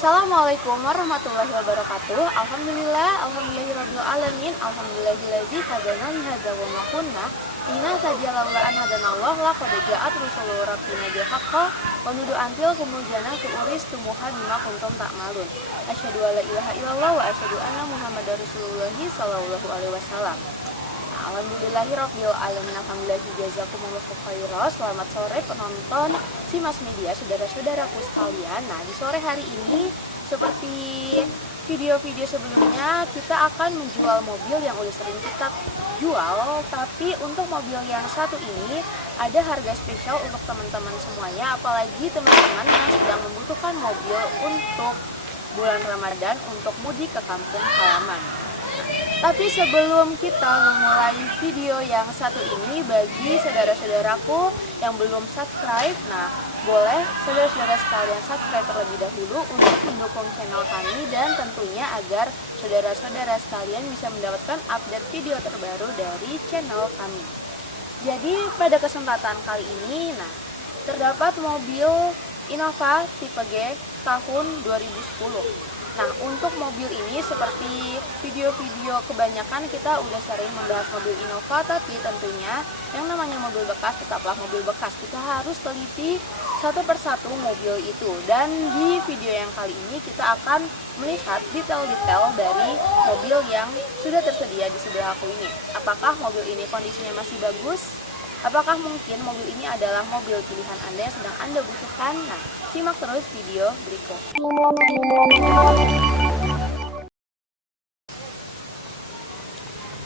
Assalamualaikum warahmatullahi wabarakatuh. Alhamdulillahirabbil alamin. Alhamdulillahillazi hadana li hadza wa ma kunna linahtadiya laula an hadanallah laqad ja'at rusulu rabbina bil haqqi wa nudu antil kumujana tuuris tumuha bima kuntum ta'malun. Asyhadu an la ilaha illallah wa asyhadu anna Muhammadar Rasulullah sallallahu alaihi wasallam. Alhamdulillahirabbil alamin. Alhamdulillah jazakumullahu khairan. Selamat sore penonton Simas Media, saudara-saudaraku sekalian. Nah, di sore hari ini seperti video-video sebelumnya, kita akan menjual mobil yang udah sering kita jual, tapi untuk mobil yang satu ini ada harga spesial untuk teman-teman semuanya, apalagi teman-teman yang sedang membutuhkan mobil untuk bulan Ramadan untuk mudik ke kampung halaman. Tapi sebelum kita memulai video yang satu ini, bagi saudara-saudaraku yang belum subscribe, nah boleh saudara-saudara sekalian subscribe terlebih dahulu untuk mendukung channel kami dan tentunya agar saudara-saudara sekalian bisa mendapatkan update video terbaru dari channel kami. Jadi pada kesempatan kali ini, nah terdapat mobil Innova tipe G tahun 2010. Nah, untuk mobil ini seperti video-video kebanyakan kita udah sering membahas mobil Innova, tapi tentunya yang namanya mobil bekas tetaplah mobil bekas. Kita harus teliti satu persatu mobil itu. Dan di video yang kali ini kita akan melihat detail-detail dari mobil yang sudah tersedia di sebelah aku ini. Apakah mobil ini kondisinya masih bagus? Apakah mungkin mobil ini adalah mobil pilihan Anda yang sedang Anda butuhkan? Nah, simak terus video berikut.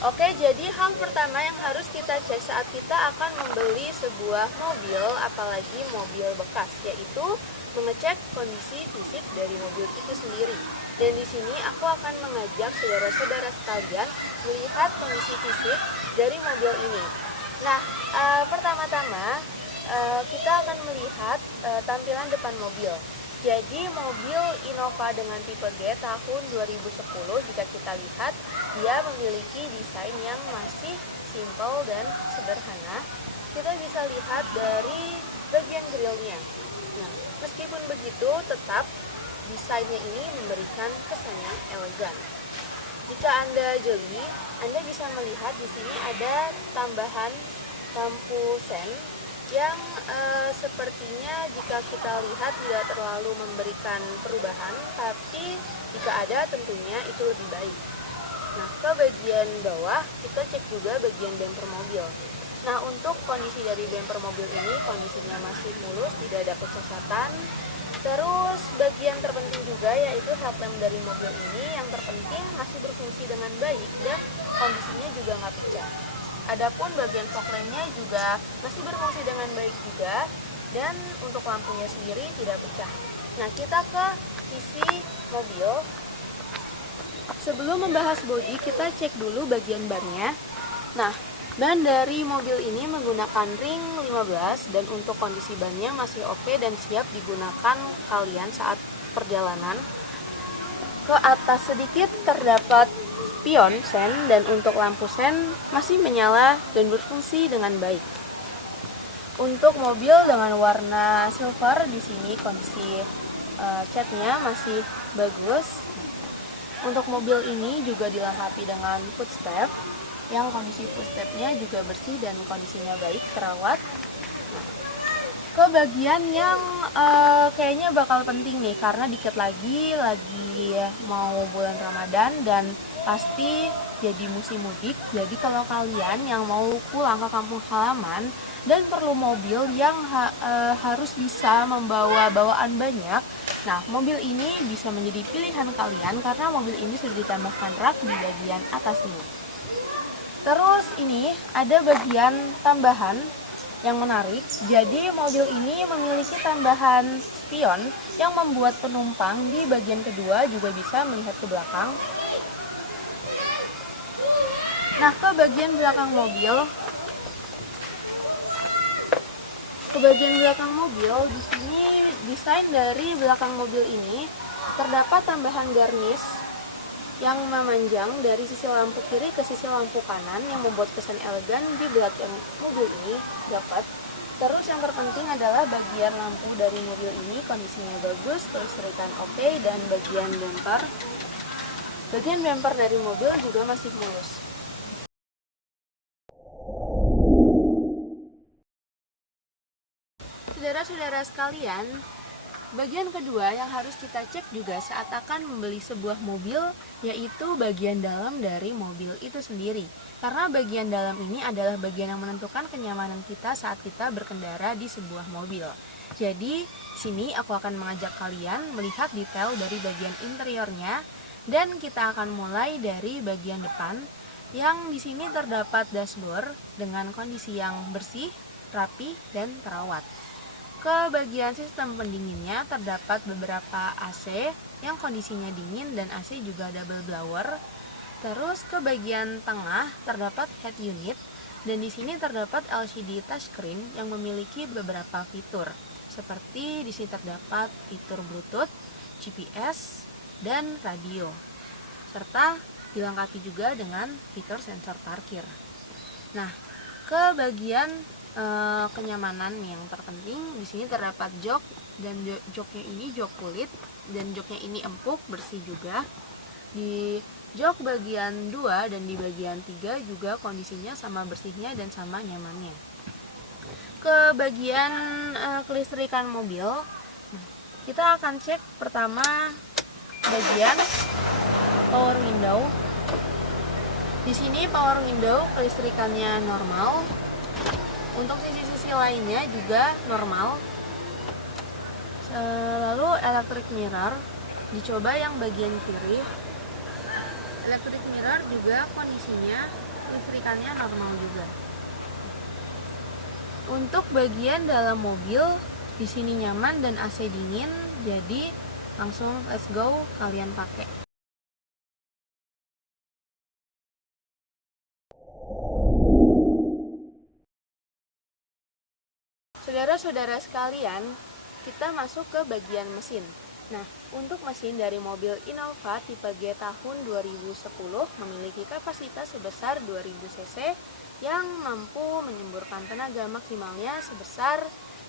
Oke, jadi hal pertama yang harus kita cek saat kita akan membeli sebuah mobil, apalagi mobil bekas, yaitu mengecek kondisi fisik dari mobil itu sendiri. Dan di sini aku akan mengajak saudara-saudara sekalian melihat kondisi fisik dari mobil ini. Nah, pertama-tama kita akan melihat tampilan depan mobil. Jadi mobil Innova dengan tipe G tahun 2010, jika kita lihat, dia memiliki desain yang masih simple dan sederhana. Kita bisa lihat dari bagian grillnya. Nah, meskipun begitu, tetap desainnya ini memberikan kesan yang elegan. Jika Anda jeli, Anda bisa melihat di sini ada tambahan lampu sen yang sepertinya jika kita lihat tidak terlalu memberikan perubahan, tapi jika ada tentunya itu lebih baik. Nah, ke bagian bawah kita cek juga bagian bumper mobil. Nah, untuk kondisi dari bumper mobil ini kondisinya masih mulus, tidak ada kecacatan. Terus bagian terpenting juga yaitu headlamp dari mobil ini yang terpenting masih berfungsi dengan baik dan kondisinya juga nggak pecah. Adapun bagian fog lampnya juga masih berfungsi dengan baik juga dan untuk lampunya sendiri tidak pecah. Nah, kita ke sisi mobil. Sebelum membahas bodi, kita cek dulu bagian bannya. Nah, ban dari mobil ini menggunakan ring 15 dan untuk kondisi bannya masih oke dan siap digunakan kalian saat perjalanan. Ke atas sedikit terdapat spion sen dan untuk lampu sen masih menyala dan berfungsi dengan baik. Untuk mobil dengan warna silver, di sini kondisi catnya masih bagus. Untuk mobil ini juga dilengkapi dengan footstep yang kondisi footstepnya juga bersih dan kondisinya baik, terawat. Ke bagian yang kayaknya bakal penting nih, karena dikit lagi mau bulan Ramadan dan pasti jadi musim mudik. Jadi kalau kalian yang mau pulang ke kampung halaman dan perlu mobil yang harus bisa membawa bawaan banyak, nah mobil ini bisa menjadi pilihan kalian karena mobil ini sudah ditambahkan rak di bagian atasnya. Terus ini ada bagian tambahan yang menarik. Jadi mobil ini memiliki tambahan spion yang membuat penumpang di bagian kedua juga bisa melihat ke belakang. Nah, ke bagian belakang mobil. Di sini desain dari belakang mobil ini terdapat tambahan garnish yang memanjang dari sisi lampu kiri ke sisi lampu kanan yang membuat kesan elegan di belakang mobil ini dapat. Terus yang terpenting adalah bagian lampu dari mobil ini kondisinya bagus, kelistrikan oke, dan bagian bumper dari mobil juga masih mulus. Saudara-saudara sekalian, bagian kedua yang harus kita cek juga saat akan membeli sebuah mobil, yaitu bagian dalam dari mobil itu sendiri. Karena bagian dalam ini adalah bagian yang menentukan kenyamanan kita saat kita berkendara di sebuah mobil. Jadi, sini aku akan mengajak kalian melihat detail dari bagian interiornya, dan kita akan mulai dari bagian depan, yang di sini terdapat dashboard dengan kondisi yang bersih, rapi, dan terawat. Ke bagian sistem pendinginnya terdapat beberapa AC yang kondisinya dingin dan AC juga double blower. Terus ke bagian tengah terdapat head unit dan di sini terdapat LCD touchscreen yang memiliki beberapa fitur. Seperti di sini terdapat fitur Bluetooth, GPS, dan radio. Serta dilengkapi juga dengan fitur sensor parkir. Nah, ke bagian kenyamanan yang terpenting di sini terdapat jok, dan joknya ini jok kulit dan joknya ini empuk bersih juga. Di jok bagian 2 dan di bagian 3 juga kondisinya sama bersihnya dan sama nyamannya. Ke bagian kelistrikan mobil, kita akan cek pertama bagian power window. Di sini power window kelistrikannya normal. Untuk sisi-sisi lainnya juga normal. Lalu electric mirror, dicoba yang bagian kiri. Electric mirror juga kondisinya listrikannya normal juga. Untuk bagian dalam mobil, di sini nyaman dan AC dingin, jadi langsung let's go kalian pakai. Saudara-saudara sekalian, kita masuk ke bagian mesin. Nah, untuk mesin dari mobil Innova tipe G tahun 2010 memiliki kapasitas sebesar 2000 cc yang mampu menyemburkan tenaga maksimalnya sebesar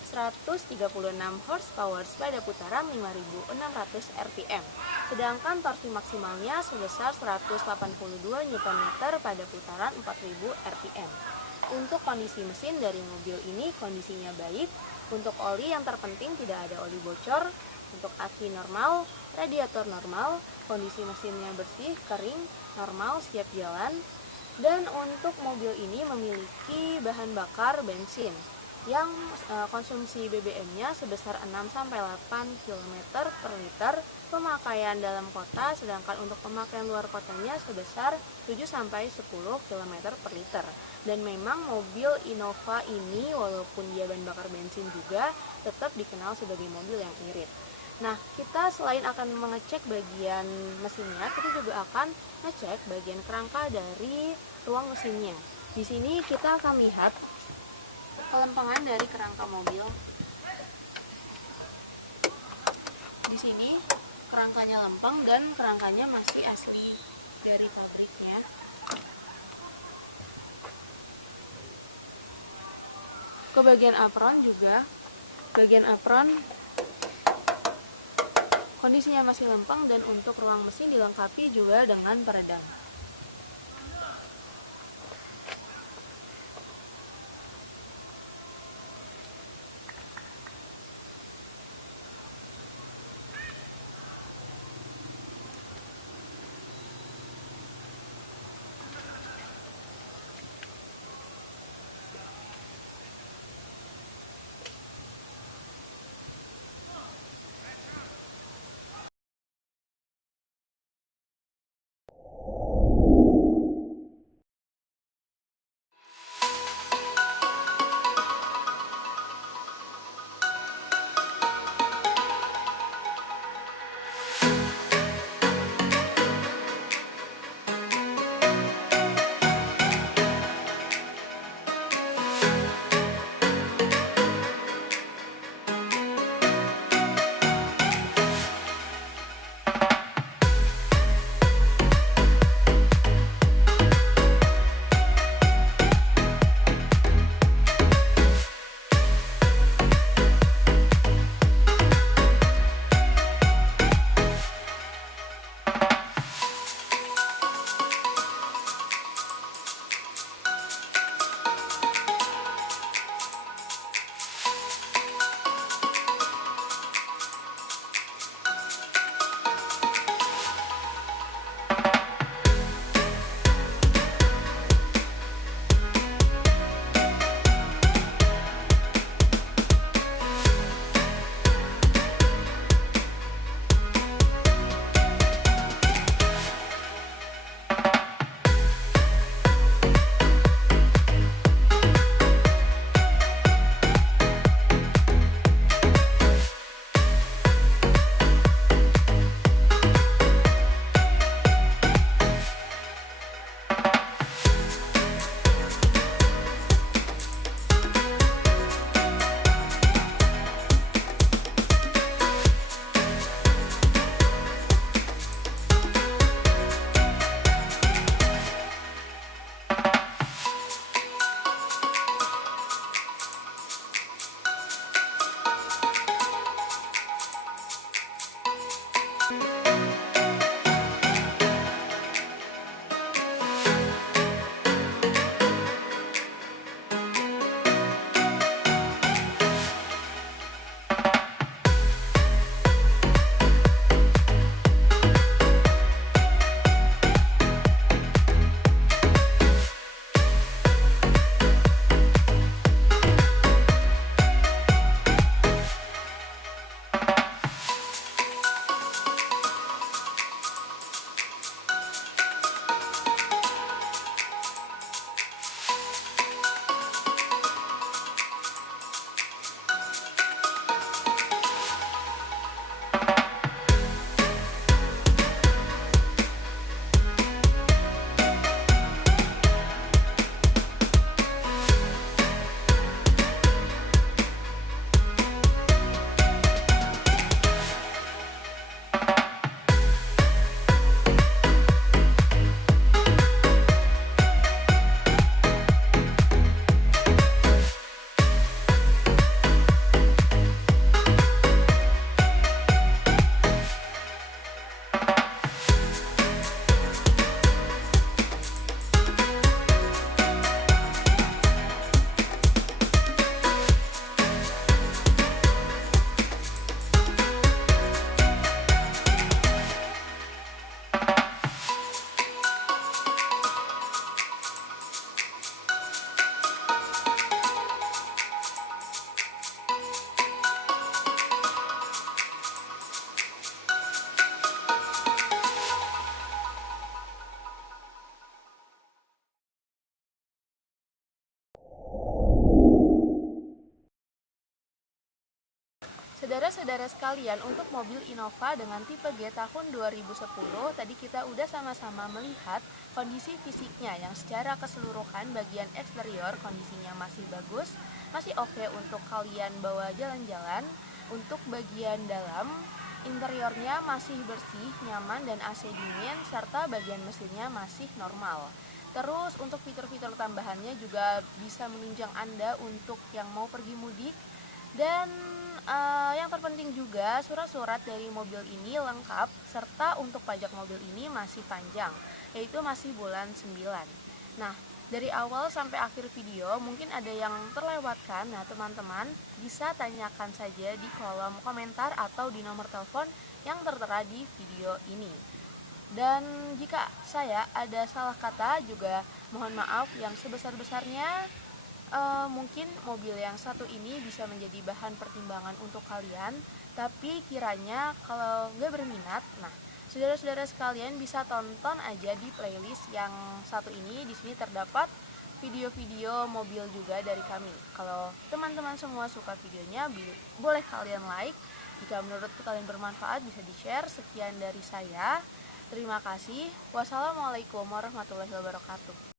136 horsepower pada putaran 5600 rpm. Sedangkan torsi maksimalnya sebesar 182 Nm pada putaran 4000 rpm. Untuk kondisi mesin dari mobil ini kondisinya baik. Untuk oli yang terpenting tidak ada oli bocor. Untuk aki normal, radiator normal, kondisi mesinnya bersih, kering, normal, siap jalan. Dan untuk mobil ini memiliki bahan bakar bensin yang konsumsi BBM-nya sebesar 6-8 km per liter pemakaian dalam kota, sedangkan untuk pemakaian luar kotanya sebesar 7-10 km per liter. Dan memang mobil Innova ini walaupun dia bahan bakar bensin juga tetap dikenal sebagai mobil yang irit. Nah, kita selain akan mengecek bagian mesinnya, kita juga akan ngecek bagian kerangka dari ruang mesinnya. Di sini kita akan lihat kelempengan dari kerangka mobil. Di sini kerangkanya lempeng dan kerangkanya masih asli dari pabriknya. Ke bagian apron juga, bagian apron kondisinya masih lempeng dan untuk ruang mesin dilengkapi juga dengan peredam. saudara sekalian, untuk mobil Innova dengan tipe G tahun 2010, tadi kita udah sama-sama melihat kondisi fisiknya yang secara keseluruhan bagian eksterior kondisinya masih bagus, masih oke untuk kalian bawa jalan-jalan. Untuk bagian dalam, interiornya masih bersih, nyaman dan AC dingin, serta bagian mesinnya masih normal. Terus untuk fitur-fitur tambahannya juga bisa menunjang Anda untuk yang mau pergi mudik. Dan yang terpenting juga, surat-surat dari mobil ini lengkap, serta untuk pajak mobil ini masih panjang, yaitu masih bulan 9. Nah, dari awal sampai akhir video mungkin ada yang terlewatkan. Nah, teman-teman bisa tanyakan saja di kolom komentar atau di nomor telepon yang tertera di video ini. Dan jika saya ada salah kata juga mohon maaf yang sebesar-besarnya. Mungkin mobil yang satu ini bisa menjadi bahan pertimbangan untuk kalian, tapi kiranya kalau nggak berminat, nah saudara-saudara sekalian bisa tonton aja di playlist yang satu ini. Di sini terdapat video-video mobil juga dari kami. Kalau teman-teman semua suka videonya, boleh kalian like. Jika menurut kalian bermanfaat, bisa di-share. Sekian dari saya. Terima kasih. Wassalamualaikum warahmatullahi wabarakatuh.